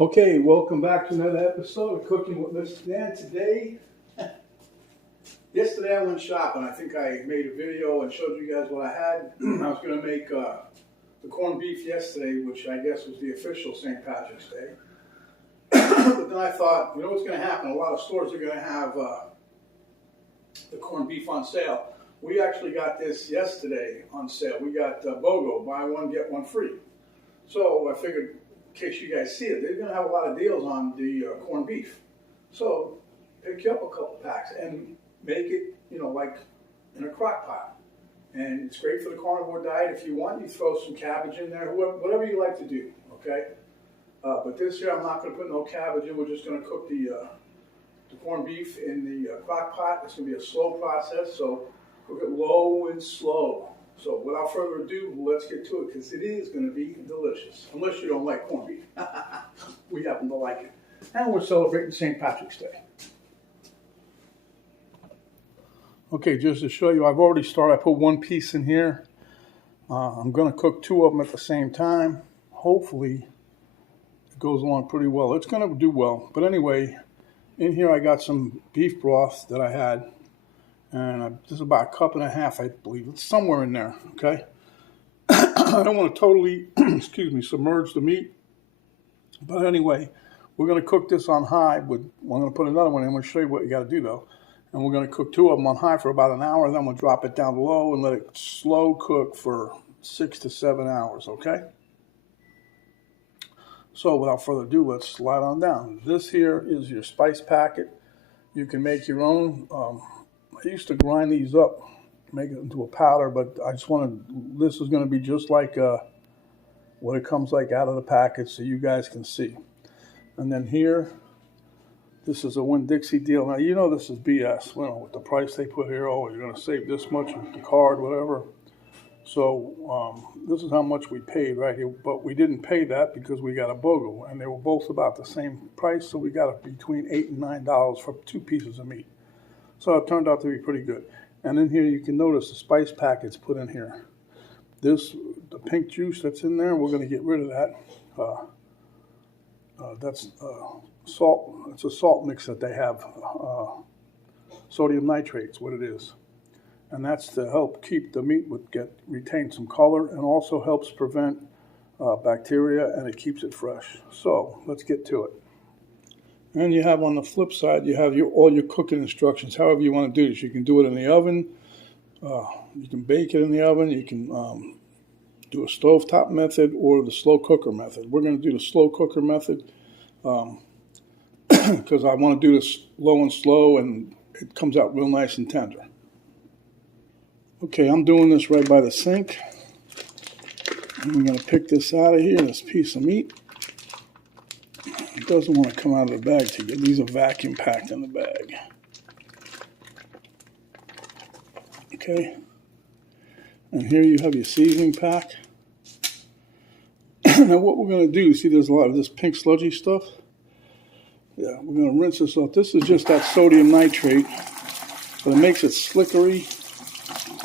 Okay, welcome back to another episode of Cooking with Mr. Dan. Yesterday I went shopping. I think I made a video and showed you guys what I had. I was going to make the corned beef yesterday, which I guess was the official St. Patrick's Day. But then I thought, you know what's going to happen? A lot of stores are going to have the corned beef on sale. We actually got this yesterday on sale. We got BOGO, buy one, get one free. So I figured, in case you guys see it, they're going to have a lot of deals on the corned beef. So pick you up a couple packs and make it, like in a crock pot. And it's great for the carnivore diet. If you want, you throw some cabbage in there, whatever you like to do, okay? But this year I'm not going to put no cabbage in. We're just going to cook the corned beef in the crock pot. It's going to be a slow process, so cook it low and slow. So without further ado, let's get to it because it is going to be delicious. Unless you don't like corned beef. We happen to like it. And we're celebrating St. Patrick's Day. Okay, just to show you, I've already started. I put one piece in here. I'm going to cook two of them at the same time. Hopefully, it goes along pretty well. It's going to do well. But anyway, in here I got some beef broth that I had. And this is about a cup and a half, I believe. It's somewhere in there, okay? I don't want to totally, submerge the meat. But anyway, we're going to cook this on high. I'm going to put another one in. I'm going to show you what you got to do, though. And we're going to cook two of them on high for about an hour. Then we'll drop it down low and let it slow cook for 6 to 7 hours, okay? So without further ado, let's slide on down. This here is your spice packet. You can make your own. I used to grind these up, make it into a powder, but I just wanted, this is going to be just like what it comes like out of the packet so you guys can see. And then here, this is a Winn-Dixie deal. Now, you know this is BS. Well, with the price they put here, oh, you're going to save this much with the card, whatever. So this is how much we paid right here, but we didn't pay that because we got a BOGO, and they were both about the same price, so we got it between $8 and $9 for 2 pieces of meat. So it turned out to be pretty good. And in here you can notice the spice packets put in here. The pink juice that's in there, we're going to get rid of that. That's salt. It's a salt mix that they have. Sodium nitrate is what it is. And that's to help keep the meat retain some color and also helps prevent bacteria, and it keeps it fresh. So let's get to it. And you have on the flip side, you have all your cooking instructions, however you want to do this. You can do it in the oven. You can bake it in the oven. You can do a stovetop method or the slow cooker method. We're going to do the slow cooker method because I want to do this low and slow, and it comes out real nice and tender. Okay, I'm doing this right by the sink. And we're going to pick this out of here, this piece of meat. It doesn't want to come out of the bag to get. These are vacuum packed in the bag. Okay. And here you have your seasoning pack. Now what we're going to do, see there's a lot of this pink sludgy stuff. Yeah, we're going to rinse this off. This is just that sodium nitrate, but it makes it slickery,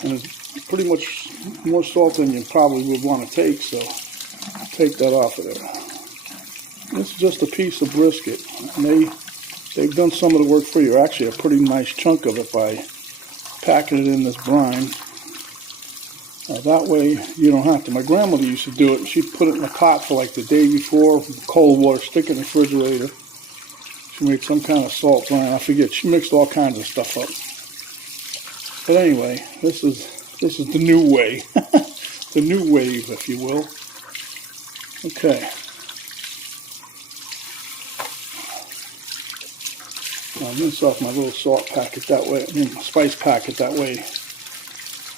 and it's pretty much more salt than you probably would want to take, so take that off of there. This is just a piece of brisket, and they've done some of the work for you. Actually, a pretty nice chunk of it by packing it in this brine. That way, you don't have to. My grandmother used to do it. She'd put it in a pot for like the day before, cold water, stick it in the refrigerator. She made some kind of salt brine. I forget. She mixed all kinds of stuff up. But anyway, this is the new way, the new wave, if you will. Okay. I'll rinse off my little salt packet that way, spice packet that way,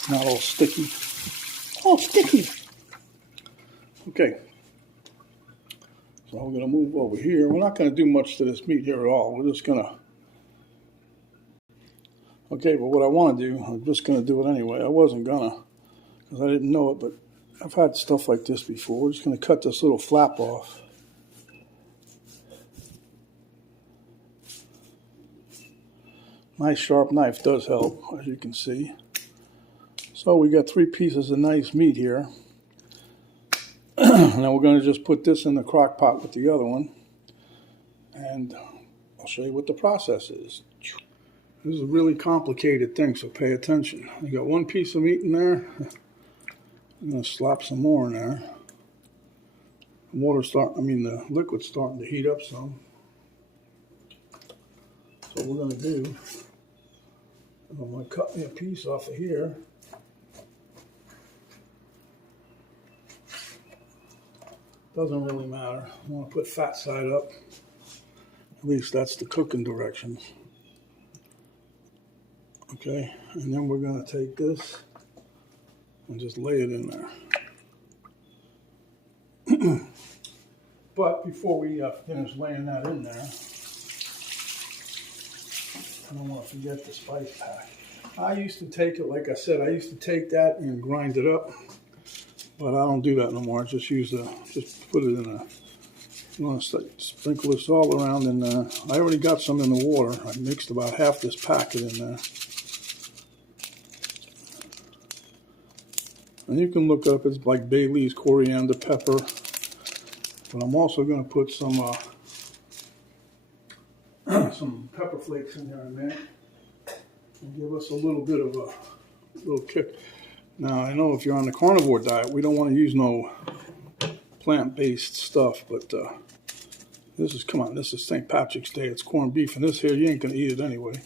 not all sticky. Oh, sticky! Okay, so we're going to move over here. We're not going to do much to this meat here at all. We're just going to, okay, but what I want to do, I'm just going to do it anyway. I wasn't going to, because I didn't know it, but I've had stuff like this before. We're just going to cut this little flap off. Nice sharp knife does help, as you can see. So we got 3 pieces of nice meat here. Now we're going to just put this in the crock pot with the other one. and I'll show you what the process is. This is a really complicated thing, so pay attention. I got one piece of meat in there. I'm going to slap some more in there. The liquid's starting to heat up some. So what we're going to do, I'm going to cut me a piece off of here. Doesn't really matter. I want to put fat side up. At least that's the cooking directions. Okay, and then we're going to take this and just lay it in there. But before we finish laying that in there, I don't want to forget the spice pack. I used to take it, like I said, I used to take that and grind it up, but I don't do that no more. I just just put it in a, you want to sprinkle this all around in there. I already got some in the water. I mixed about half this packet in there. And you can look up, it's like bay leaves, coriander, pepper. But I'm also going to put some pepper flakes in there in a minute and give us a little bit of a little kick. Now, I know if you're on the carnivore diet, we don't want to use no plant-based stuff, but this is St. Patrick's Day. It's corned beef, and this here, you ain't going to eat it anyway.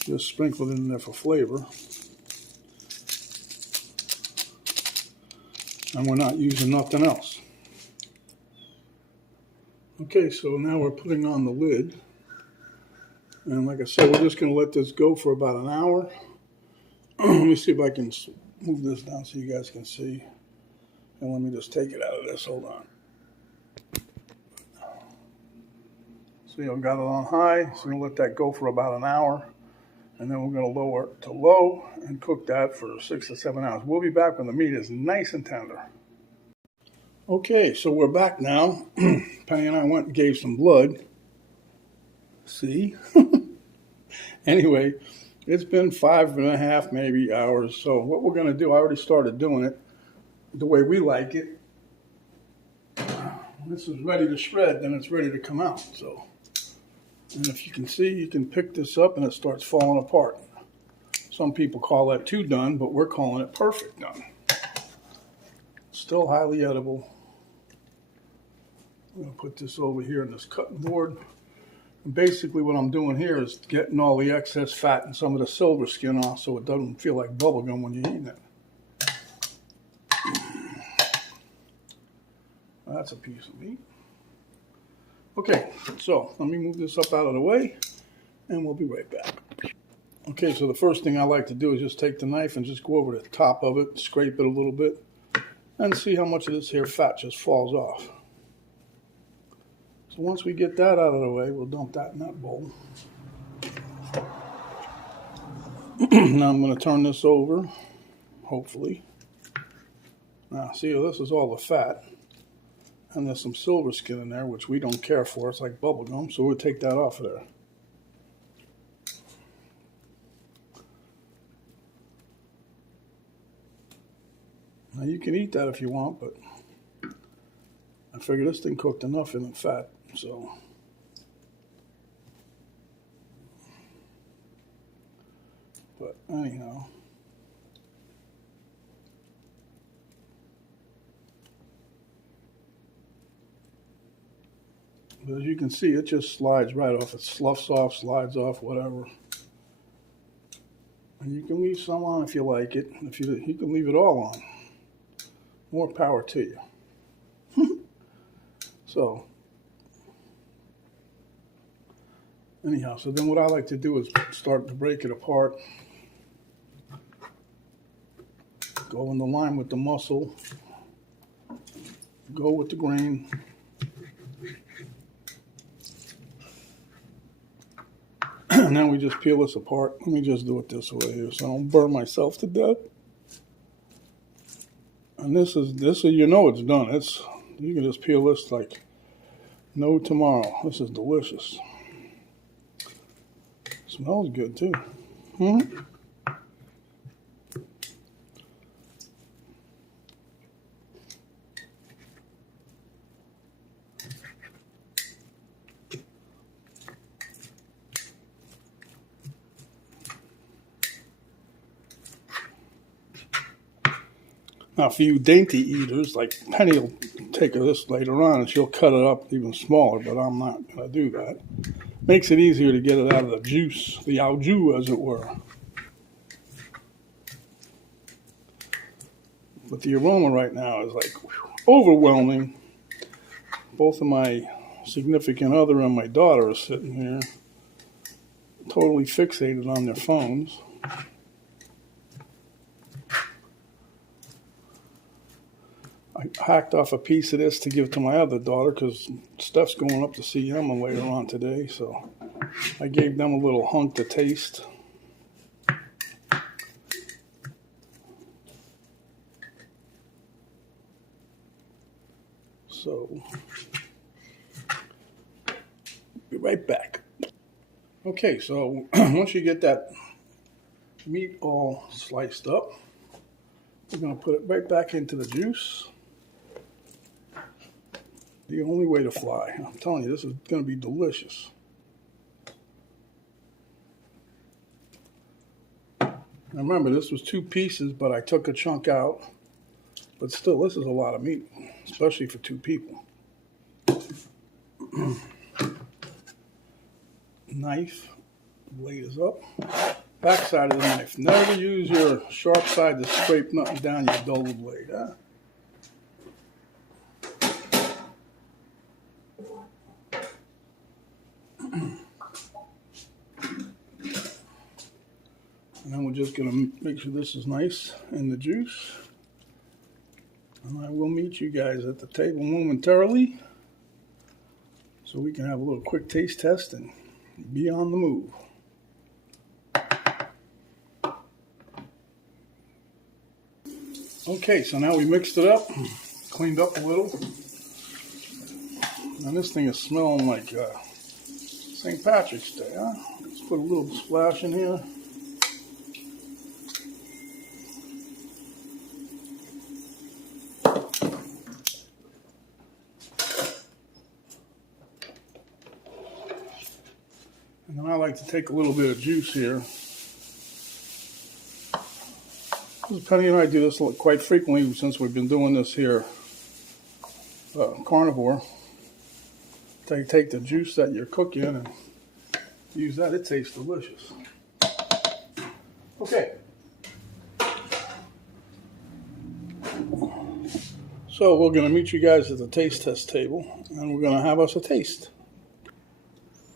Just sprinkle it in there for flavor. And we're not using nothing else. Okay, so now we're putting on the lid. And like I said, we're just going to let this go for about an hour. Let me see if I can move this down so you guys can see. And let me just take it out of this. Hold on. See, I've got it on high. So I'm going to let that go for about an hour. And then we're going to lower it to low and cook that for 6 to 7 hours. We'll be back when the meat is nice and tender. Okay, so we're back now. Penny and I went and gave some blood. See? Anyway, it's been 5.5 maybe hours. So what we're going to do, I already started doing it the way we like it. This is ready to shred, then it's ready to come out. So, and if you can see, you can pick this up and it starts falling apart. Some people call that too done, but we're calling it perfect done. Still highly edible. I'm going to put this over here on this cutting board. And basically what I'm doing here is getting all the excess fat and some of the silver skin off so it doesn't feel like bubblegum when you're eating it. That's a piece of meat. Okay, so let me move this up out of the way and we'll be right back. Okay, so the first thing I like to do is just take the knife and just go over the top of it, scrape it a little bit, and see how much of this here fat just falls off. So once we get that out of the way, we'll dump that in that bowl. Now I'm going to turn this over, hopefully. Now see, this is all the fat. And there's some silver skin in there, which we don't care for. It's like bubble gum, so we'll take that off of there. Now you can eat that if you want, but I figure this thing cooked enough in the fat, so. But anyhow. But as you can see, it just slides right off. It sloughs off, slides off, whatever. And you can leave some on if you like it. If you can leave it all on. More power to you. So, anyhow, so then what I like to do is start to break it apart. Go in the line with the muscle. Go with the grain. Now we just peel this apart. Let me just do it this way here so I don't burn myself to death. And this is you know it's done. You can just peel this like no tomorrow. This is delicious. Smells good too. Now, for you dainty eaters, like Penny will take this later on and she'll cut it up even smaller, but I'm not going to do that. Makes it easier to get it out of the juice, the au jus, as it were. But the aroma right now is like overwhelming. Both of my significant other and my daughter are sitting here totally fixated on their phones. I hacked off a piece of this to give to my other daughter because Steph's going up to see Emma later on today, so I gave them a little hunk to taste. So, be right back. Okay, so once you get that meat all sliced up, we're going to put it right back into the juice. The only way to fly. I'm telling you, this is going to be delicious. Now remember, this was 2 pieces, but I took a chunk out. But still, this is a lot of meat, especially for 2 people. Knife, blade is up. Back side of the knife. Never use your sharp side to scrape nothing down your dull blade, huh? And then we're just going to make sure this is nice in the juice. And I will meet you guys at the table momentarily so we can have a little quick taste test and be on the move. Okay, so now we mixed it up, cleaned up a little. And this thing is smelling like St. Patrick's Day, huh? Let's put a little splash in here. And then I like to take a little bit of juice here. Penny and I do this quite frequently since we've been doing this here, Carnivore. Take the juice that you're cooking and use that. It tastes delicious. Okay. So we're going to meet you guys at the taste test table, and we're going to have us a taste.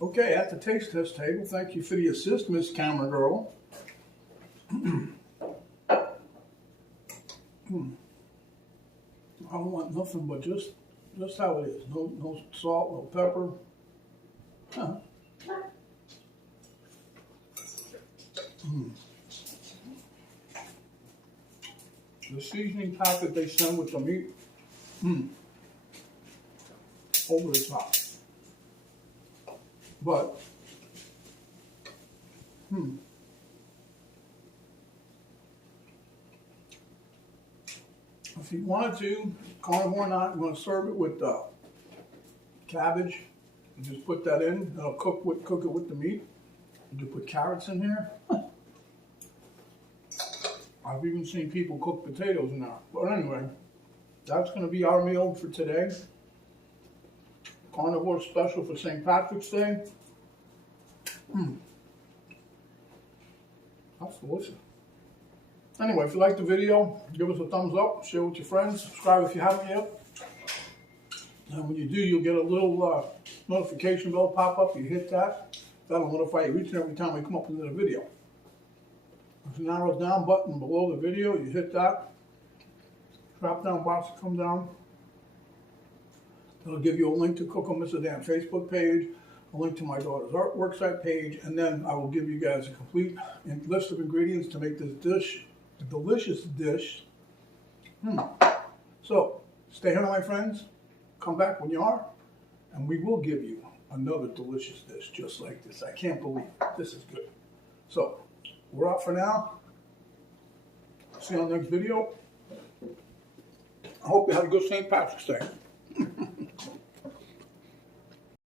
Okay, at the taste test table, thank you for the assist, Miss Camera Girl. I don't want nothing but just how it is. No salt, no pepper. Huh. The seasoning packet they send with the meat, over the top. But, if you wanted to, carnivore or not, I'm going to serve it with cabbage. You just put that in. I'll cook it with the meat. You can put carrots in here. I've even seen people cook potatoes in there. But anyway, that's going to be our meal for today. Carnivore special for St. Patrick's Day. That's delicious. Anyway, if you like the video, give us a thumbs up, share with your friends, subscribe if you haven't yet. And when you do, you'll get a little notification bell pop up. You hit that. That'll notify you each and every time we come up with a video. There's an arrow down button below the video. You hit that. Drop down box will come down. It'll give you a link to Cook on Mr. Dan Facebook page, a link to my daughter's art worksite page, and then I will give you guys a complete list of ingredients to make this dish, a delicious dish. So, stay here, my friends. Come back when you are, and we will give you another delicious dish just like this. I can't believe it. This is good. So, we're out for now. See you on the next video. I hope you had a good St. Patrick's Day.